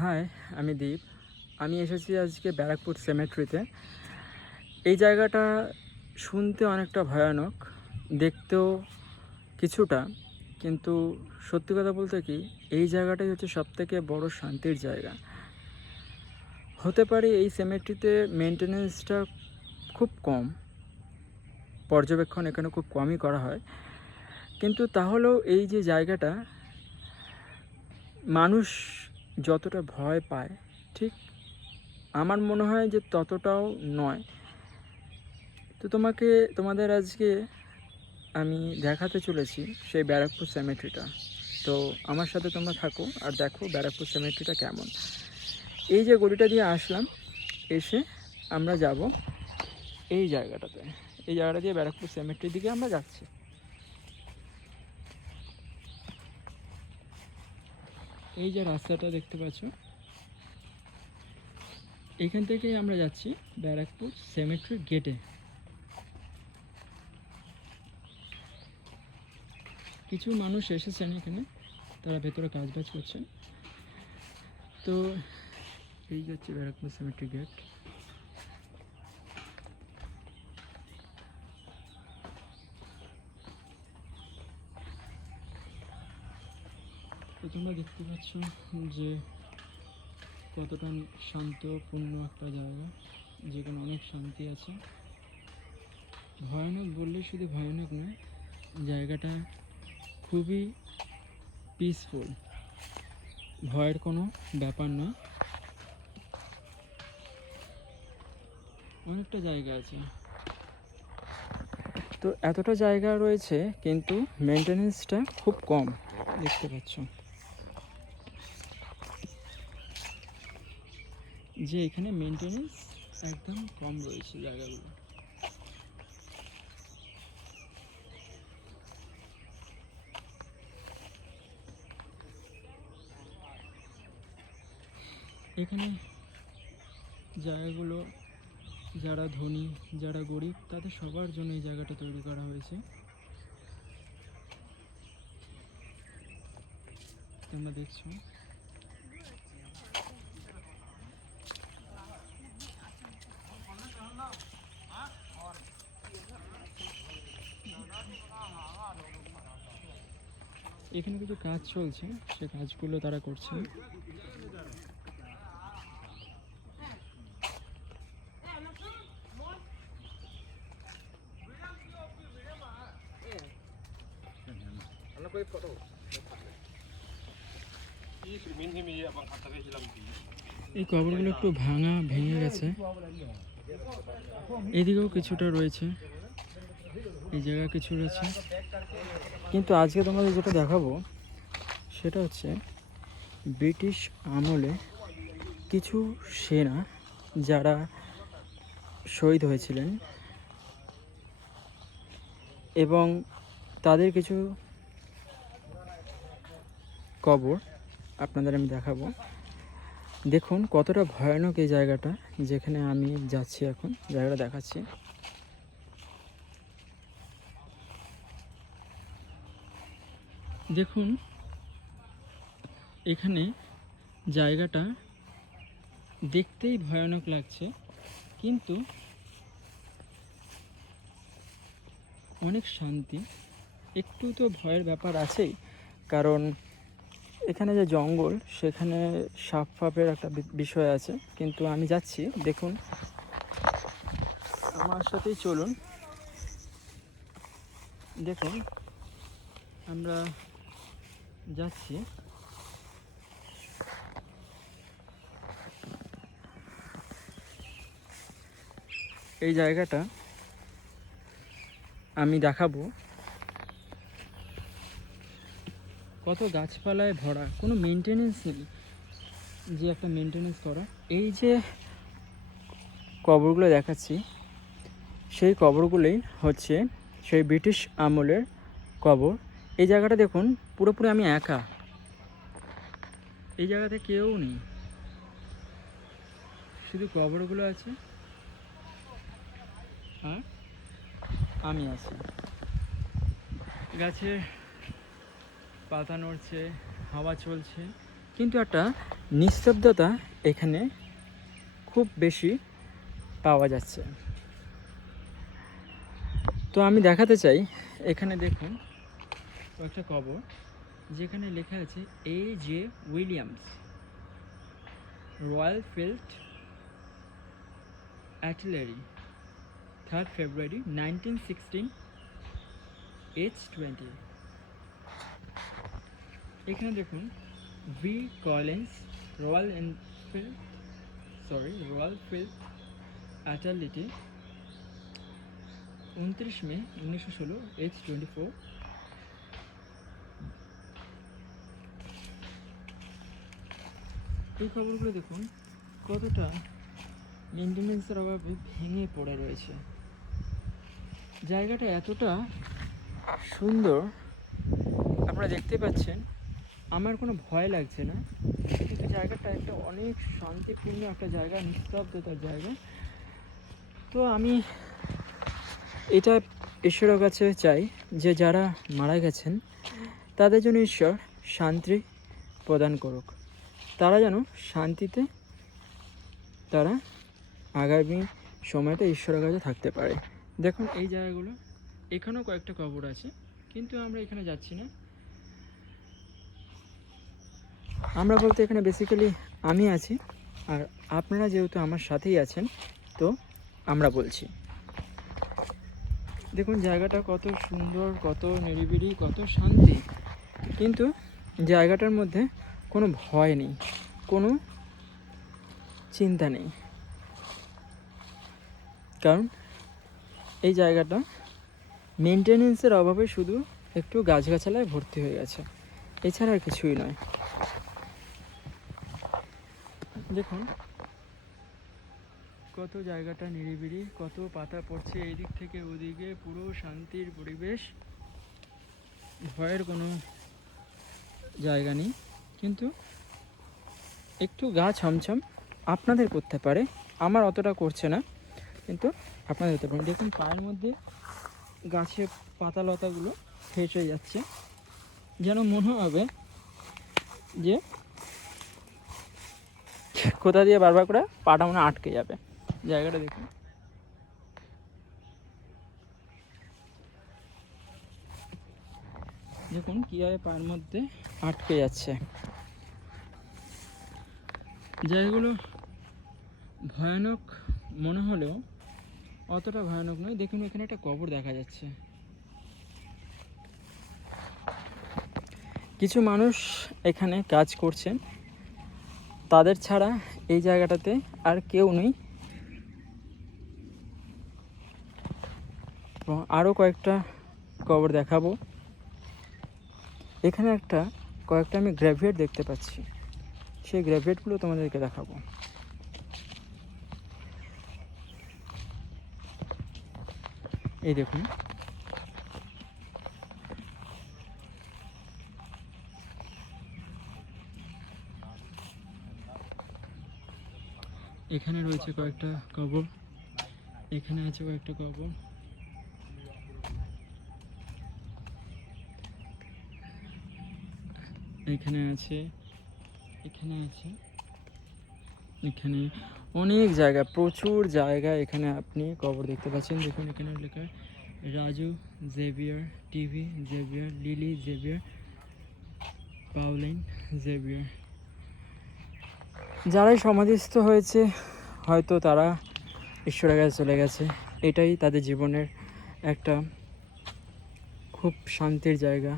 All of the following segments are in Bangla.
হাই, আমি দীপ। আমি এসেছি আজকে ব্যারাকপুর সেমেট্রিতে। এই জায়গাটা শুনতে অনেকটা ভয়ানক, দেখতেও কিছুটা, কিন্তু সত্যি কথা বলতে কি, এই জায়গাটাই হচ্ছে সবথেকে বড় শান্তির জায়গা। হতে পারে এই সেমেট্রিতে মেনটেনেন্সটা খুব কম, পর্যবেক্ষণ এখানে খুব কমই করা হয়, কিন্তু তাহলেও এই যে জায়গাটা, মানুষ যতটা ভয় পায় ঠিক আমার মনে হয় যে ততটাও নয়। তো তোমাদের আজকে আমি দেখাতে চলেছি সেই ব্যারাকপুর সেমেট্রিটা। তো আমার সাথে তোমরা থাকো আর দেখো ব্যারাকপুর সেমেট্রিটা কেমন। এই যে গলিটা দিয়ে আসলাম, এসে আমরা যাব এই জায়গাটাতে। এই জায়গাটা দিয়ে ব্যারাকপুর সেমেট্রির দিকে আমরা যাচ্ছি। এই যে রাস্তাটা দেখতে পাচ্ছ, এখান থেকেই আমরা যাচ্ছি ব্যারাকপুর সেমেট্রির গেটে। কিছু মানুষ এসেছেন এখানে, তারা ভেতরে কাজবাজ করছেন। তো এই যাচ্ছে ব্যারাকপুর সেমেট্রি গেট। তো তোমরা দেখতে পাচ্ছ যে কতটা শান্তপূর্ণ একটা জায়গা, যেখানে অনেক শান্তি আছে। ভয়ানক বললে শুধু ভয়ানক নয়, জায়গাটা খুবই পিসফুল, ভয়ের কোনো ব্যাপার নয়। অনেকটা জায়গা আছে, তো এতটা জায়গা রয়েছে কিন্তু মেনটেনেন্সটা খুব কম। দেখতে পাচ্ছ যে এখানে মেনটেনেন্স একদম কম রয়েছে জায়গাগুলো। এখানে জায়গাগুলো যারা ধনী, যারা গরিব, তাদের সবার জন্য এই জায়গাটা তৈরি করা হয়েছে। তোমরা দেখছো এখানে কিছু কাজ চলছে, সে কাজগুলো তারা করছে। এই কবরগুলো একটু ভেঙে গেছে, এদিকেও কিছুটা রয়েছে, এই জায়গা কিছু রয়েছে। কিন্তু আজকে তোমাদের যেটা দেখাবো সেটা হচ্ছে ব্রিটিশ আমলে কিছু সেনা যারা শহীদ হয়েছিলেন এবং তাদের কিছু কবর আপনাদের আমি দেখাবো। দেখুন কতটা ভয়ানক এই জায়গাটা, যেখানে আমি যাচ্ছি এখন, জায়গাটা দেখাচ্ছি। দেখুন এখানে জায়গাটা দেখতেই ভয়ানক লাগছে, কিন্তু অনেক শান্তি। একটু তো ভয়ের ব্যাপার আছেই, কারণ এখানে যে জঙ্গল, সেখানে সাপ ফাপের একটা বিষয় আছে। কিন্তু আমি যাচ্ছি, দেখুন আমার সাথেই চলুন। দেখুন আমরা যাচ্ছি, এই জায়গাটা আমি দেখাবো। কত গাছপালায় ভরা, কোনো মেনটেনেন্স নেই, যে একটা মেনটেনেন্স করা। এই যে কবরগুলো দেখাচ্ছি, সেই কবরগুলোই হচ্ছে সেই ব্রিটিশ আমলের কবর। এই জায়গাটা দেখুন, পুরোপুরি আমি একা, এই জায়গাতে কেউ নেই, শুধু কবরগুলো আছে আর আমি আছি। গাছের পাতা নড়ছে, হাওয়া চলছে, কিন্তু একটা নিস্তব্ধতা এখানে খুব বেশি পাওয়া যাচ্ছে। তো আমি দেখাতে চাই, এখানে দেখুন কয়েকটা কবর যেখানে লেখা আছে A.J. Williams, royal field artillery, 3rd February 1916, age 20। এখানে দেখুন V Collins, royal field artillery, 29 মে 1916, age 24। এই খবরগুলো দেখুন কতটা মেনটেন্যান্সের অভাবে ভেঙে পড়ে রয়েছে। জায়গাটা এতটা সুন্দর আপনারা দেখতে পাচ্ছেন, আমার কোনো ভয় লাগছে না, কিন্তু জায়গাটা একটা অনেক শান্তিপূর্ণ একটা জায়গা, নিস্তব্ধতার জায়গা। তো আমি এটা ঈশ্বরের কাছে চাই যে যারা মারা গেছেন তাদের জন্য ঈশ্বর শান্তি প্রদান করুক, তারা যেন শান্তিতে তারা আগামী সময়টা ঈশ্বরের কাছে থাকতে পারে। দেখুন এই জায়গাগুলো, এখানেও কয়েকটা কবর আছে, কিন্তু আমরা এখানে যাচ্ছি না। আমরা বলতে এখানে বেসিক্যালি আমি আছি, আর আপনারা যেহেতু আমার সাথেই আছেন, তো আমরা বলছি। দেখুন জায়গাটা কত সুন্দর, কত নিরিবিলি, কত শান্তি, কিন্তু জায়গাটার মধ্যে কোনো ভয় নেই, কোনো চিন্তা নেই, কারণ এই জায়গাটা মেনটেনেন্সের অভাবে শুধু একটু গাছগাছালায় ভর্তি হয়ে গেছে, এছাড়া আর কিছুই নয়। দেখুন কত জায়গাটা নিরিবিলি, কত পাতা পড়ছে এই দিক থেকে ওদিকে, পুরো শান্তির পরিবেশ, ভয়ের কোনো জায়গা নেই। কিন্তু একটু গা ছমছম আপনাদের করতে পারে, আমার অতটা করছে না, কিন্তু আপনাদের হতে পারে। দেখুন পায়ের মধ্যে গাছের পাতা লতাগুলো ফেটে যাচ্ছে, যেন মনে হবে যে কোথা দিয়ে বারবার করে পাটা মনে আটকে যাবে। জায়গাটা দেখুন, দেখুন কীভাবে পায়ের মধ্যে আটকে যাচ্ছে। জায়গাগুলো ভয়ানক মনে হলেও অতটা ভয়ানক নয়। দেখুন এখানে একটা কবর দেখা যাচ্ছে। কিছু মানুষ এখানে কাজ করছেন, তাদের ছাড়া এই জায়গাটাতে আর কেউ নেই। আরও কয়েকটা কবর দেখাবো। এখানে কয়েকটা আমি গ্র্যাভিয়েট দেখতে পাচ্ছি, সেই গ্র্যাভিয়েটগুলো তোমাদেরকে দেখাবো। এই দেখুন এখানে রয়েছে কয়েকটা কবর, এখানে আছে কয়েকটা কবর, এখানে আছে, এখানে আছে, এখানে অনেক জায়গা, প্রচুর জায়গা এখানে আপনি কবর দেখতে পাচ্ছেন। দেখুন এখানে লেখা Raju Xavier, TV Xavier, Lily Xavier, Pauline Xavier. যারাই সমাধিস্থ হয়েছে হয়তো তারা ঈশ্বরের কাছে চলে গেছে, এটাই তাদের জীবনের একটা খুব শান্তির জায়গা।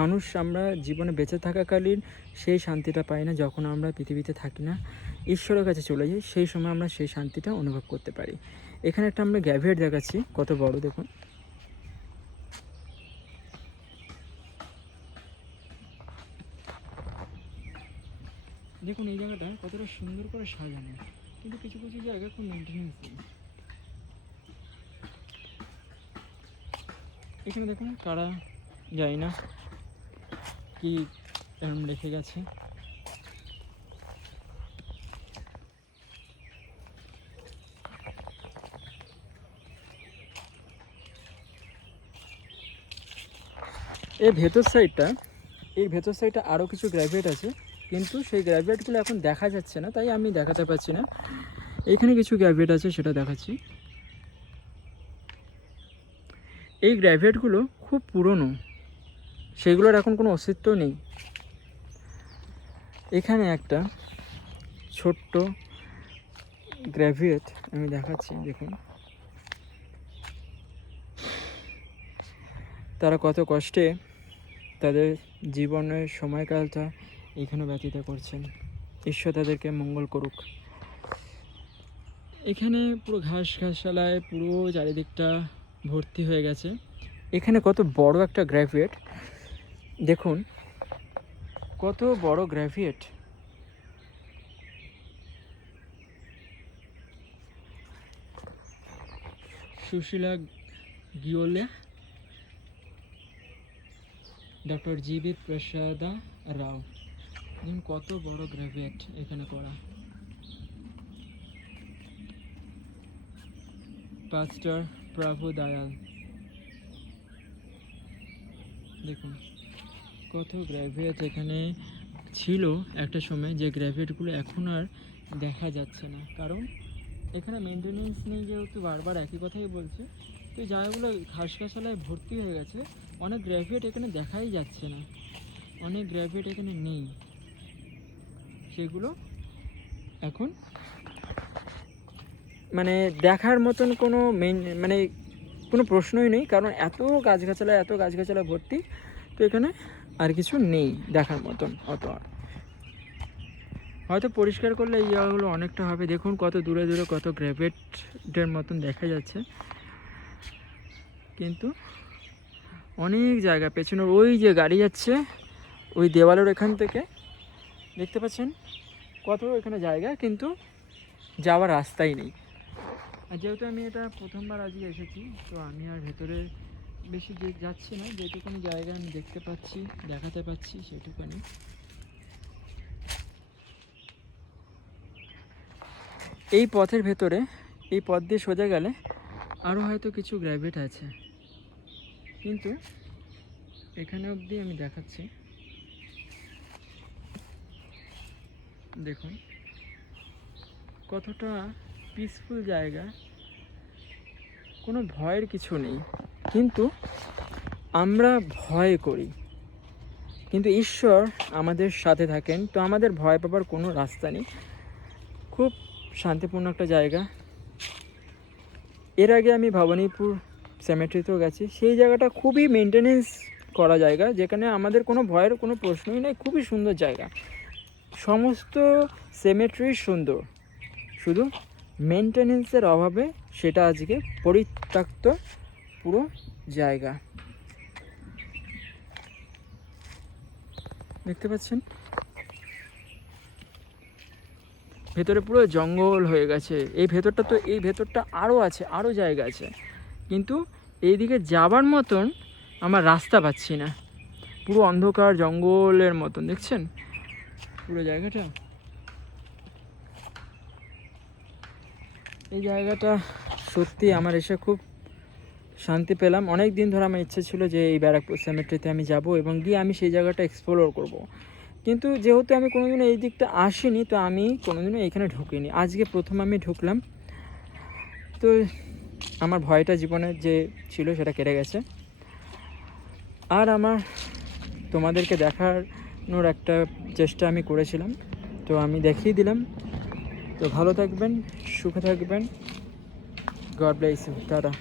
মানুষ আমরা জীবনে বেঁচে থাকাকালীন সেই শান্তিটা পাই না, যখন আমরা পৃথিবীতে থাকি না, ঈশ্বরের কাছে চলে যাই, সেই সময় আমরা সেই শান্তিটা অনুভব করতে পারি। এখানে একটা আমরা গ্র্যাভিয়েট দেখাচ্ছি, কত বড় দেখুন। দেখুন এই জায়গাটা কতটা সুন্দর করে সাজানো, কিন্তু কিছু কিছু জায়গা খুব মেনটেন্যান্স নেই। এখানে দেখুন কারা যায় না কি এরকম রেখে গেছে। এর ভেতর সাইডটা আরও কিছু গ্র্যাভিয়েট আছে, কিন্তু সেই গ্র্যাভিয়েটগুলো এখন দেখা যাচ্ছে না, তাই আমি দেখাতে পারছি না। এখানে কিছু গ্র্যাভিয়েট আছে, সেটা দেখাচ্ছি। এই গ্র্যাভিয়েটগুলো খুব পুরনো, সেগুলোর এখন কোনো অস্তিত্ব নেই। এখানে একটা ছোট্ট গ্র্যাভিয়েট আমি দেখাচ্ছি, দেখুন তারা কত কষ্টে তাদের জীবনের সময়কালটা এখানে ব্যতীত করছেন। ঈশ্বর তাদেরকে মঙ্গল করুক। এখানে পুরো ঘাসগাছালায় পুরো চারিদিকটা ভর্তি হয়ে গেছে। এখানে কত বড় একটা গ্র্যাভিয়েট, দেখুন কত বড় গ্র্যাভিয়েট। সুশীলা গিওলে, ডক্টর জীবিত প্রসাদা রাও, দেখুন কত বড় গ্র্যাভিয়েট এখানে করা। পাস্টার প্রভু দয়াল, দেখুন কত গ্র্যাভিয়েট এখানে ছিল একটা সময়, যে গ্র্যাভিয়েটগুলো এখন আর দেখা যাচ্ছে না, কারণ এখানে মেনটেনেন্স নেই। যেহেতু বারবার একই কথাই বলছে, তো জায়গাগুলো ঘাসগাছালায় ভর্তি হয়ে গেছে, অনেক গ্র্যাভিয়েট এখানে দেখাই যাচ্ছে না, অনেক গ্র্যাভিয়েট এখানে নেই, সেগুলো এখন মানে দেখার মতন কোনো মানে কোনো প্রশ্নই নেই, কারণ এত গাছগাছালা ভর্তি, তো এখানে আর কিছু নেই দেখার মতন অত। হয়তো পরিষ্কার করলে এই জায়গাগুলো অনেকটা হবে। দেখুন কত দূরে দূরে কত গ্র্যাভিয়েটের মতন দেখা যাচ্ছে, কিন্তু অনেক জায়গা পেছনের ওই যে গাড়ি যাচ্ছে ওই দেওয়ালের এখান থেকে দেখতে পাচ্ছেন কত এখানে জায়গা, কিন্তু যাওয়ার রাস্তাই নেই। আর যেহেতু আমি এটা প্রথমবার আজকে এসেছি, তো আমি আর ভেতরে বেশি যাচ্ছি না, যেটুকুনি জায়গা আমি দেখতে পাচ্ছি, দেখাতে পাচ্ছি সেটুকুনি। এই পথের ভেতরে, এই পথ দিয়ে সোজা গেলে আরও হয়তো কিছু গ্র্যাভিয়েট আছে, কিন্তু এখানে অবধি আমি দেখাচ্ছি। দেখুন কতটা পিসফুল জায়গা, কোনো ভয়ের কিছু নেই, কিন্তু আমরা ভয় করি, কিন্তু ঈশ্বর আমাদের সাথে থাকেন, তো আমাদের ভয় পাবার কোনো রাস্তা নেই। খুব শান্তিপূর্ণ একটা জায়গা। এর আগে আমি ভবানীপুর সেমেট্রিতেও গেছি, সেই জায়গাটা খুবই মেনটেনেন্স করা জায়গা, যেখানে আমাদের কোনো ভয়ের কোনো প্রশ্নই নেই, খুবই সুন্দর জায়গা। সমস্ত সেমেট্রি সুন্দর, শুধু মেনটেনেন্সের অভাবে সেটা আজকে পরিত্যক্ত পুরো জায়গা। দেখতে পাচ্ছেন ভেতরে পুরো জঙ্গল হয়ে গেছে। এই ভেতরটা আরও আছে, আরও জায়গা আছে, কিন্তু এইদিকে যাবার মতন আমার রাস্তা পাচ্ছি না। পুরো অন্ধকার জঙ্গলের মতন, দেখছেন পুরো জায়গাটা। এই জায়গাটা সত্যি আমার এসে খুব শান্তি পেলাম। অনেক দিন ধরে আমার ইচ্ছে ছিল যে এই ব্যারাকপুর সেমেট্রিতে আমি যাব এবং গিয়ে আমি সেই জায়গাটা এক্সপ্লোর করব, কিন্তু যেহেতু আমি কোনোদিনও এই দিকটা আসিনি, তো আমি কোনোদিনও এইখানে ঢুকিনি। আজকে প্রথম আমি ঢুকলাম, তো আমার ভয়টা জীবনের যে ছিল সেটা কেটে গেছে। আর আমার তোমাদেরকে দেখানোর একটা চেষ্টা আমি করেছিলাম, তো আমি দেখিয়ে দিলাম। তো ভালো থাকবেন, সুখে থাকবেন, গড ব্লেস ইউ, টাটা।